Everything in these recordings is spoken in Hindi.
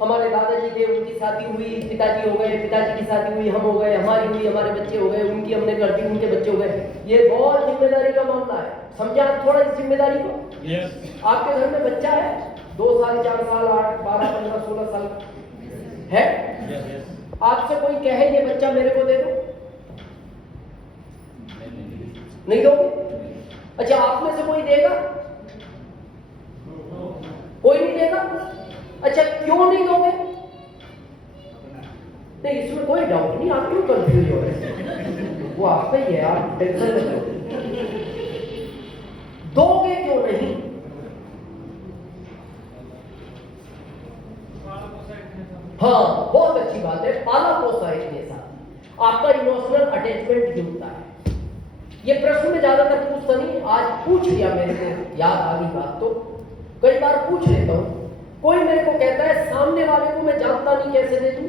हमारे दादाजी थे, उनकी शादी हुई, पिताजी हो गए, पिताजी की शादी हुई, हम हो गए, हमारी हुई, हमारे बच्चे हो गए, उनकी हमने कर दी, उनके बच्चे हो गए। ये बहुत जिम्मेदारी का मामला है, समझे आप थोड़ा इस जिम्मेदारी को? आपके घर में बच्चा है 2 साल, 4 साल, 8, 12, 15, 16 साल है, आपसे कोई कहे ये बच्चा मेरे को दे दो, नहीं दोगे? अच्छा, आप में से कोई देगा? कोई नहीं देगा। अच्छा, क्यों नहीं दोगे? नहीं, इसमें कोई डाउट नहीं, आप क्यों कंफ्यूज हो रहे हैं? वो आपका ही है, आप टेंशन मत लो। दोगे क्यों नहीं? हाँ, बहुत अच्छी बात है, पाला पोसा इतने साथ आपका इमोशनल अटैचमेंट जुड़ता है। ये प्रश्न में ज्यादातर पूछता नहीं, आज पूछ लिया, मेरे को याद आ गई बात, तो कई बार पूछ लेता हूं। कोई मेरे को कहता है सामने वाले को मैं जानता नहीं, कैसे दे दूं?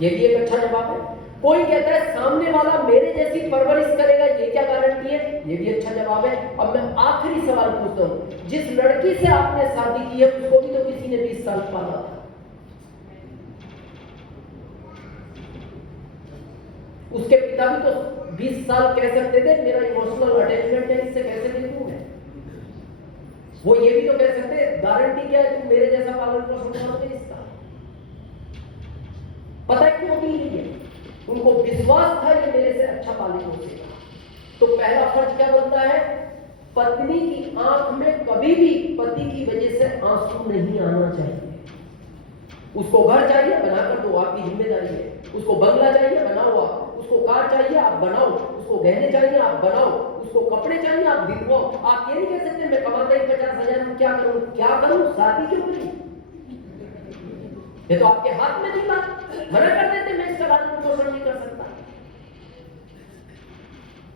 ये भी एक अच्छा जवाब है। कोई कहता है सामने वाला मेरे जैसी परवरिश करेगा, ये क्या गारंटी है? ये भी अच्छा जवाब है। अब मैं आखिरी सवाल पूछता हूं, जिस लड़की से आपने शादी की है उसको भी तो किसी ने 20 साल पाला था, उसके पिता भी तो 20 साल कह सकते थे मेरा इमोशनल अटैचमेंट है, इससे कैसे दे दूं मैं? वो ये भी तो कह सकते, गारंटी क्या है तुम मेरे जैसा पालन पोषण करोगे इसका? पता है क्यों नहीं है? उनको विश्वास था ये मेरे से अच्छा पालन पोषेगा। तो पहला फर्ज क्या बनता है? पत्नी की आंख में कभी भी पति की वजह से आंसू नहीं आना चाहिए। उसको घर चाहिए, बनाकर दो, आपकी जिम्मेदारी है। उसको बंगला चाहिए, बनाओ आप। उसको कार चाहिए, आप बनाओ। उसको गहने चाहिए, आप बनाओ। उसको कपड़े चाहिए, आप दिलवाओ। आप ये नहीं कह सकते मैं कमाता ही 50,000 में क्या करूं, क्या करूं, शादी क्यों करूं? ये तो आपके हाथ में थी बात, मना कर देते मैं इसका पालन पोषण नहीं कर सकता।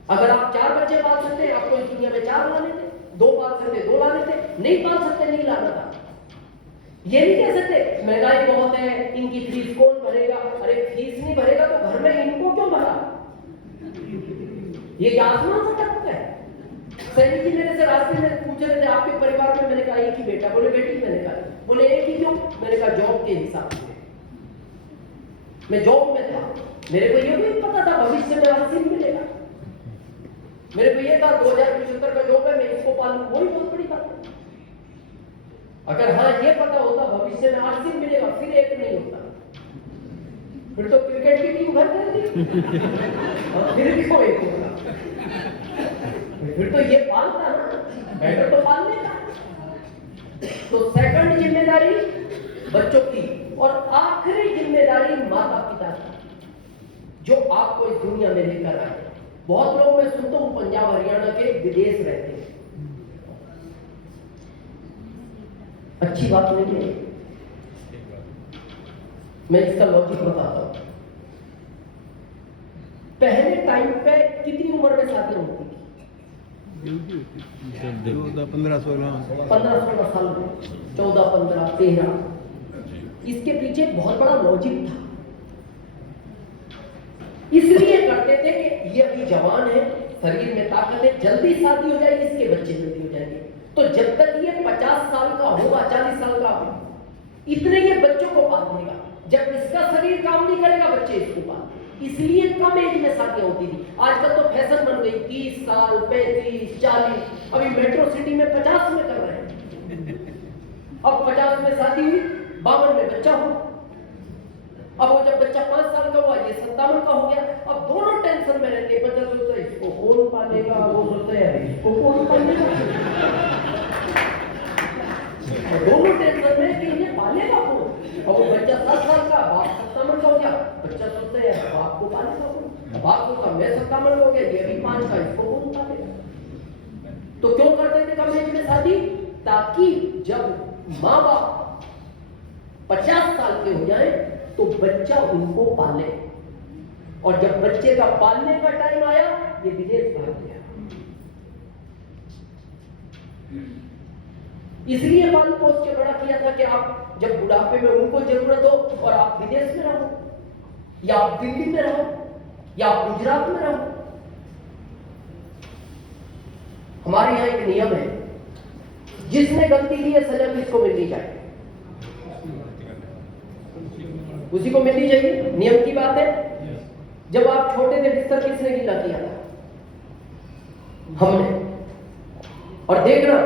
अगर आप 4 बच्चे पाल सकते हैं, आपको इस दुनिया में 4 लाने थे, 2 पाल सकते 2 लाने थे, नहीं पाल सकते नहीं लाना था। ये नहीं कह सकते महंगाई बहुत है, इनकी फीस कौन भरेगा? अरे फीस नहीं भरेगा तो घर में इनको क्यों भरा? ये क्या आसमान से टपक है? सैनिक जी मेरे से रास्ते में पूछ रहे थे आपके परिवार में, मैंने कहा एक ही बेटा, बोले बेटी, मैंने कहा, बोले एक ही क्यों? मैंने कहा जॉब के हिसाब से, मैं जॉब में था, मेरे को ये भी पता था भविष्य में राशि मिलेगा। मेरे को ये था 2075 का जॉब है, मैं इसको पालूं, वही बहुत बड़ी बात है। अगर हाँ ये पता होता भविष्य में आरसीबी मिलेगा, फिर एक नहीं होता, फिर तो क्रिकेट की टीम घर जाती, फिर भी कोई एक होता, फिर तो ये पालता ना, बेटर तो पालने का। तो सेकंड जिम्मेदारी बच्चों की, और आखिरी जिम्मेदारी माता पिता की, जो आपको इस दुनिया में लेकर आए। बहुत लोग मैं सुनता हूं पंजाब हरियाणा के विदेश रहते हैं, अच्छी बात नहीं है, मैं इसका लॉजिक बताता हूं। पहले टाइम पे कितनी उम्र में शादी होती थी? 15, 16 साल में, 14, 15, 13। इसके पीछे बहुत बड़ा लॉजिक था। इसलिए करते थे कि ये अभी जवान है, शरीर में ताकत है, जल्दी शादी हो जाएगी, इसके बच्चे जल्दी हो जाएंगे। तो जब तक ये 50 साल का होगा, 40 साल का, इतने ये बच्चों को पाल देगा। जब इसका शरीर काम नहीं करेगा, बच्चे इसको पाल। इसलिए कम एज में शादियां होती थी। आजकल तो फैशन बन गई, 30 साल, 35, 40, अभी मेट्रो सिटी में 50 में कर रहे हैं। अब 50 में शादी हुई, 52 में बच्चा हो। अब वो जब बच्चा 5 साल का हुआ, ये 57 का हो गया। अब दोनों टेंशन में रहते हैं। बच्चा सोचता है इसको कौन पालेगा, वो सोचता है इसको कौन पालेगा, और दोनों टेंशन में कि ये पालेगा कौन। और वो बच्चा 7 साल का, बाप 57 का हो गया, बच्चा सोचता है बाप को पालेगा कौन। बाप को कहा मैं 57 का हो गया, ये भी 5 का, इसको कौन पालेगा। तो क्यों करते थे कम एज में शादी? ताकि जब माँ बाप 50 साल के हो जाए तो बच्चा उनको पाले, और जब बच्चे का पालने का टाइम आया, ये विदेश भाग गया। इसलिए पाल पोस के बड़ा किया था कि आप जब बुढ़ापे में उनको जरूरत हो और आप विदेश में रहो, या आप दिल्ली में रहो, या आप गुजरात में रहो। हमारे यहां एक नियम है, जिसने गलती की है सजा किसको मिलनी चाहिए? उसी को मिलनी चाहिए, नियम की बात है। जब आप छोटे थे बिस्तर किसने गीला किया था? हमने। और देखना,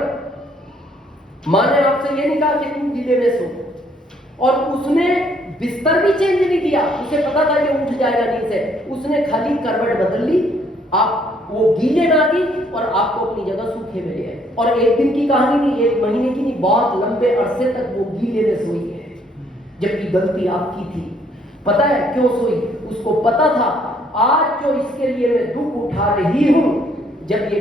माँ ने आपसे ये नहीं कहा कि तुम गीले में सो, और उसने बिस्तर भी चेंज नहीं किया, उसे पता था कि उठ जाएगा नींद से, उसने खाली करवट बदल ली, आप वो गीले ना की और आपको अपनी जगह सूखे में ले आए। और एक दिन की कहानी नहीं, एक महीने की नहीं, बहुत लंबे अरसे तक वो गीले में सोई है, जबकि गलती आपकी थी। पता है क्यों सोई? उसको पता था आज जो इसके लिए मैं दुख उठा रही हूं, जब ये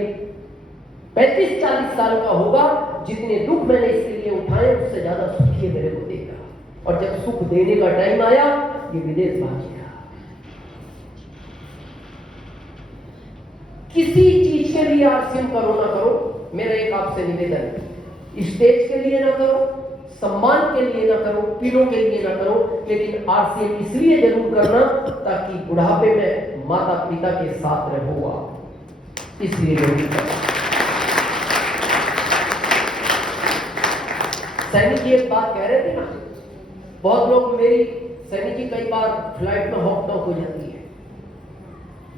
35-40 साल का होगा, जितने दुख मैंने इसके लिए उठाए उससे ज्यादा सुख ये मेरे को देगा। और जब सुख देने का टाइम आया, ये विदेश भाग गया। किसी चीज के लिए आरसीएम करो ना करो, मेरा एक आपसे निवेदन है, स्टेज के लिए ना करो, सम्मान के लिए ना करो, पीरों के लिए ना करो, लेकिन आरसीएम इसलिए जरूर करना ताकि बुढ़ापे में माता पिता के साथ रहो आप, इसलिए जरूर करना। सैनी जी एक बात कह रहे थे ना, बहुत लोग मेरी सैनी जी कई बार फ्लाइट में हॉक टॉक हो जाती है,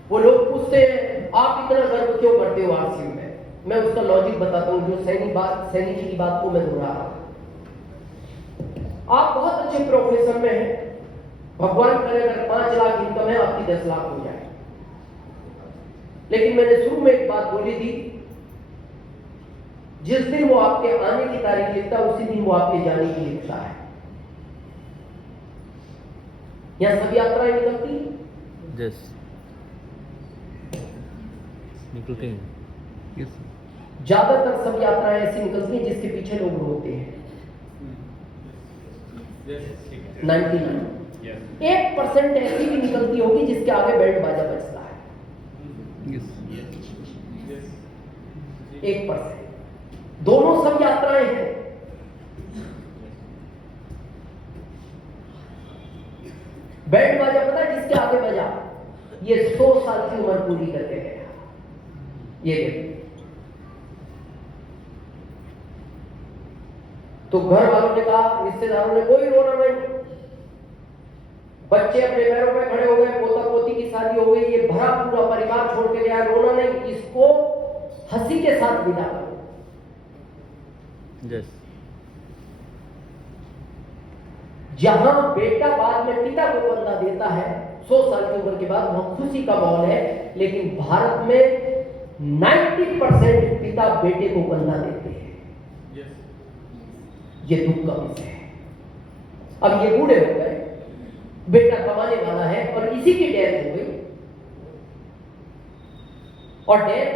वो लोग पूछते हैं आप इतना गर्व क्यों करते हो आरसीएम में? मैं उसका लॉजिक बताता हूं, जो सैनी जी की बात को मैं दोहरा रहा हूं। आप बहुत अच्छे प्रोफेशन में हैं, भगवान करे अगर 5 लाख इनकम है आपकी 10 लाख हो जाए, लेकिन मैंने शुरू में एक बात बोली थी, जिस दिन वो आपके आने की तारीख लिखता है उसी दिन वो आपके जाने की लिखता है। यहां सब यात्राएं निकलती हैं, निकलते हैं, ज्यादातर सब यात्राएं ऐसी निकलती हैं जिसके पीछे लोग रोते हैं। 99 1% ऐसी भी निकलती होगी जिसके आगे बैंड बाजा बजता है। 1%। दोनों सब यात्राएं हैं। बैंड बाजा पता है जिसके आगे बजा, ये 100 साल की उम्र पूरी करके गया। ये तो घर वालों ने कहा, रिश्तेदारों ने, कोई रोना नहीं, बच्चे अपने पैरों पे खड़े हो गए, पोता पोती की शादी हो गई, ये भरा पूरा परिवार छोड़ के गया, रोना नहीं, इसको हंसी के साथ विदा करो। जहां बेटा बाद में पिता को कंधा देता है 100 साल की उम्र के बाद, वहां खुशी का माहौल है, लेकिन भारत में 90% पिता बेटे को कंधा देते हैं। ये दुख का विषय है। अब ये बूढ़े हो गए, बेटा कमाने वाला है और इसी की डेथ हो गई, और डेथ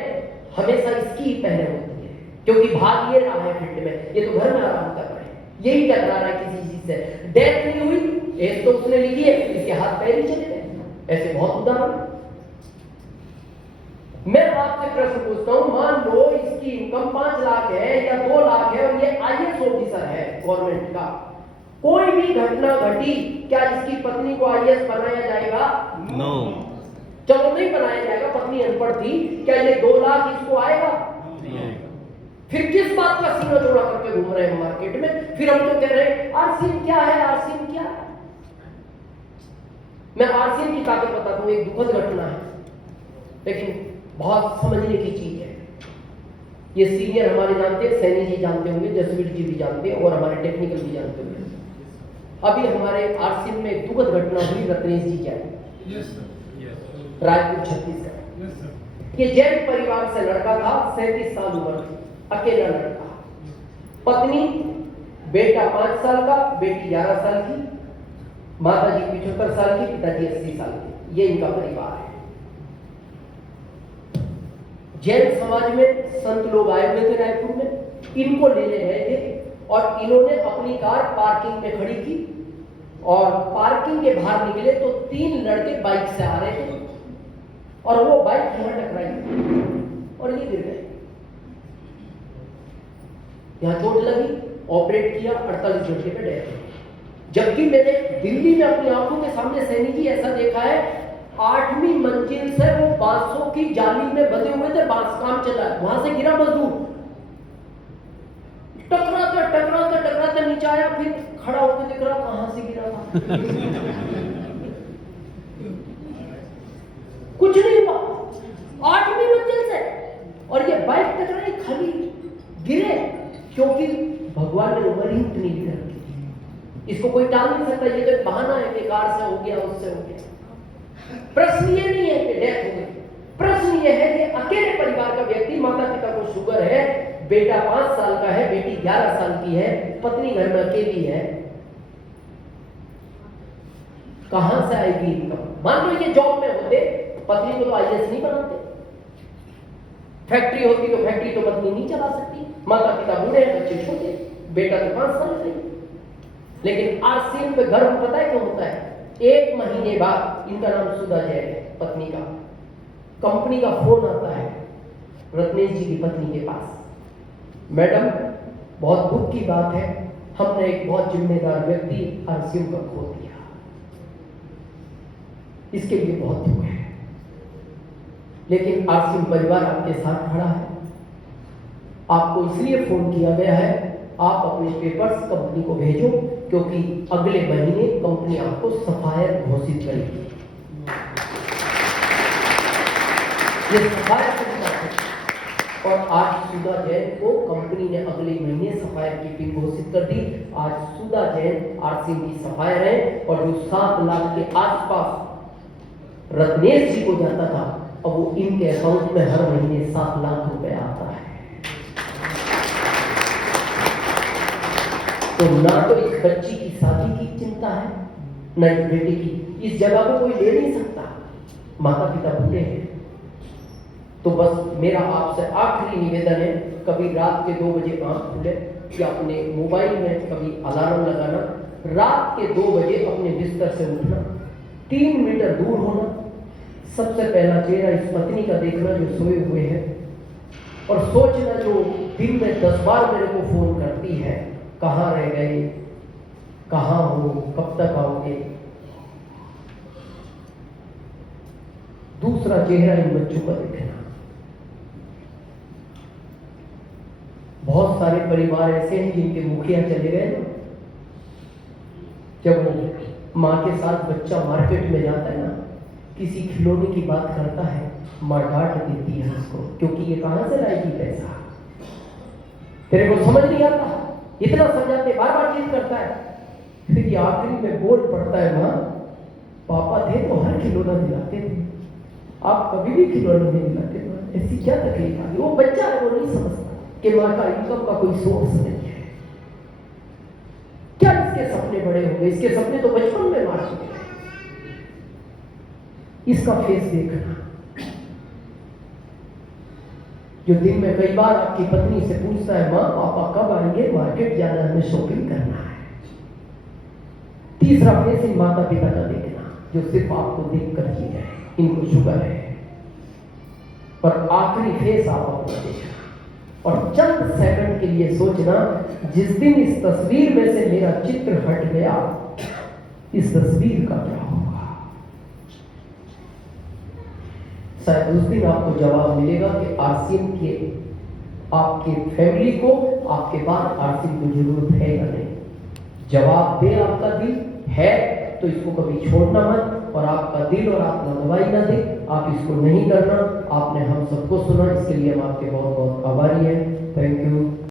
हमेशा इसकी ही पहले होती है, क्योंकि भाग ये रहा है फील्ड में, ये तो घर में आराम कर रहे हैं, यही टकरा रहा है किसी चीज से। डेथ नहीं हुई, एज तो उसने लिखी है, इसके हाथ पैर ही चले गए। ऐसे बहुत उदाहरण। मैं आपसे प्रश्न पूछता हूं, मान लो इसकी इनकम 5 लाख है या 2 लाख है और ये आईएएस ऑफिसर है गवर्नमेंट का, कोई भी घटना घटी, क्या इसकी पत्नी को आईएएस बनाया जाएगा? नो। चलो नहीं बनाया जाएगा, पत्नी अनपढ़ थी, क्या ये 2 लाख इसको आएगा? फिर किस बात का सीना जोड़ा करके घूम रहे हैं मार्केट में? फिर हम तो कह रहे हैं आरसीएम क्या है, आरसीएम क्या है। मैं आरसीएम की ताकत बताता हूं, एक दुखद घटना है लेकिन बहुत समझने की चीज है। ये सीनियर हमारे जानते हैं, सैनी जी जानते होंगे, जसवीर जी भी जानते हैं और हमारे टेक्निकल भी जानते होंगे। अभी हमारे आरसीएम में एक दुखद घटना हुई, रत्नेश जी जाए, रायपुर छत्तीसगढ़। ये जैन परिवार से लड़का था, 37 साल उम्र थी, अकेला लड़का, पत्नी, बेटा 5 साल का, बेटी 11 साल की, माता जी 75 साल की, पिताजी 80 साल के। ये इनका परिवार है। जैन समाज में संत लोग आए हुए थे रायपुर में, इनको लेने गए थे और इन्होंने अपनी कार पार्किंग में खड़ी की और पार्किंग के बाहर निकले तो 3 लड़के बाइक से आ रहे थे और वो बाइक यहां टकराई और ये गिर गए। यहां चोट लगी, ऑपरेट किया, 48 घंटे पे डेथ हुई। जबकि मैंने दिल्ली में अपनी आंखों के सामने सैनी जी ऐसा देखा है, 8वीं मंजिल से वो बांसों की जाली में बंधे हुए थे, बांस काम चला, वहां से गिरा मजदूर, टकराते टकराते टकराते नीचे आया, फिर खड़ा होकर देख रहा कहां से गिरा था। कुछ नहीं हुआ, 8वीं मंजिल से, और ये बाइक टकराई, खाली गिरे, क्योंकि भगवान ने उम्र ही उतनी दी रखी थी। इसको कोई टाल नहीं सकता। ये तो एक बहाना है कि कार से हो गया, उससे हो गया। प्रश्न ये नहीं है कि डेथ हो गई, प्रश्न ये है कि अकेले परिवार का व्यक्ति, माता पिता को शुगर है, बेटा 5 साल का है, बेटी 11 साल की है, पत्नी घर में अकेली है, कहां से आएगी इनकम? मान लो ये जॉब में होते, पत्नी को तो आईएएस नहीं बनाते, फैक्ट्री होती तो फैक्ट्री तो पत्नी नहीं चला सकती, माता पिता बूढ़े हैं, बच्चे छोटे, बेटा तो 5 साल का ही। लेकिन आरसीएम पे घर पता है क्यों होता है? 1 महीने बाद, इनका नाम सुधा जैन है, पत्नी का, कंपनी का फोन आता है रत्नेश जी की पत्नी के पास, मैडम बहुत दुख की बात है, हमने एक बहुत जिम्मेदार व्यक्ति आरसीएम का खो दिया, इसके लिए बहुत दुख है, लेकिन आरसीएम परिवार आपके साथ खड़ा है, आपको इसलिए फोन किया गया है, आप अपने पेपर्स कंपनी को भेजो, क्योंकि अगले महीने कंपनी आपको सफायर घोषित करेगी। ये सफायर की बात है, और आज सुधा जैन को कंपनी ने अगले महीने सफायर की पिन घोषित कर दी। आज सुधा जैन आरसीएम की सफायर है, और जो 7 लाख के आसपास रत्नेश जी को जाता था, अब वो इनके अकाउंट में हर महीने 7 लाख रुपए आता है। तो ना तो इस बच्ची की शादी की चिंता है, ना इस बेटे की, इस जगह को कोई ले नहीं सकता, माता पिता बूढ़े हैं। तो बस मेरा आपसे आखिरी निवेदन है, कभी रात के 2 बजे आंख खुले, या अपने मोबाइल में कभी अलार्म लगाना, रात के 2 बजे अपने बिस्तर से उठना, 3 मीटर दूर होना, सबसे पहला चेहरा इस पत्नी का देखना जो सोए हुए हैं, और सोचना जो दिन में 10 बार मेरे को फोन करती है, कहाँ रह गए, कहाँ हो, कब तक आओगे। दूसरा चेहरा इन बच्चों का देखना। बहुत सारे परिवार ऐसे हैं जिनके मुखिया चले गए ना, जब वो माँ के साथ बच्चा मार्केट में जाता है ना, किसी खिलौने की बात करता है, माँ डांट देती है उसको, क्योंकि ये कहां से लाएगी पैसा, तेरे को समझ नहीं आता, इतना समझाते, बार बार चीज करता है, फिर ये आखिरी में बोल पड़ता है, माँ पापा थे तो हर खिलौना दिलाते थे, आप कभी भी खिलौना नहीं दिलाते, ऐसी क्या तकलीफ आ गई? वो बच्चा है, वो नहीं समझता कि माँ का इनकम का कोई सोर्स नहीं है। क्या इसके सपने बड़े हो गए? इसके सपने तो बचपन में मार चुके हैं। इसका फेस देखना, जो दिन में कई बार आपकी पत्नी से पूछता है, माँ पापा कब आएंगे, मार्केट जाना, हमें शॉपिंग करना है। तीसरा फेस इन माता पिता का देखना, जो सिर्फ आपको देख कर जी रहे हैं, इनको शुगर है। और आखिरी फेस आप अपना देखना, और चंद सेकंड के लिए सोचना, जिस दिन इस तस्वीर में से मेरा चित्र हट गया, इस तस्वीर का क्या होगा? शायद उस दिन आपको जवाब मिलेगा कि आरसीएम के आपके फैमिली को आपके बाद आरसीएम की जरूरत है या नहीं। जवाब दे आपका दिल है तो इसको कभी छोड़ना मत, और आपका दिल और आत्मा दवाई ना दे, आप इसको नहीं करना। आपने हम सबको सुना, इसके लिए हम आपके बहुत बहुत आभारी हैं। Thank you.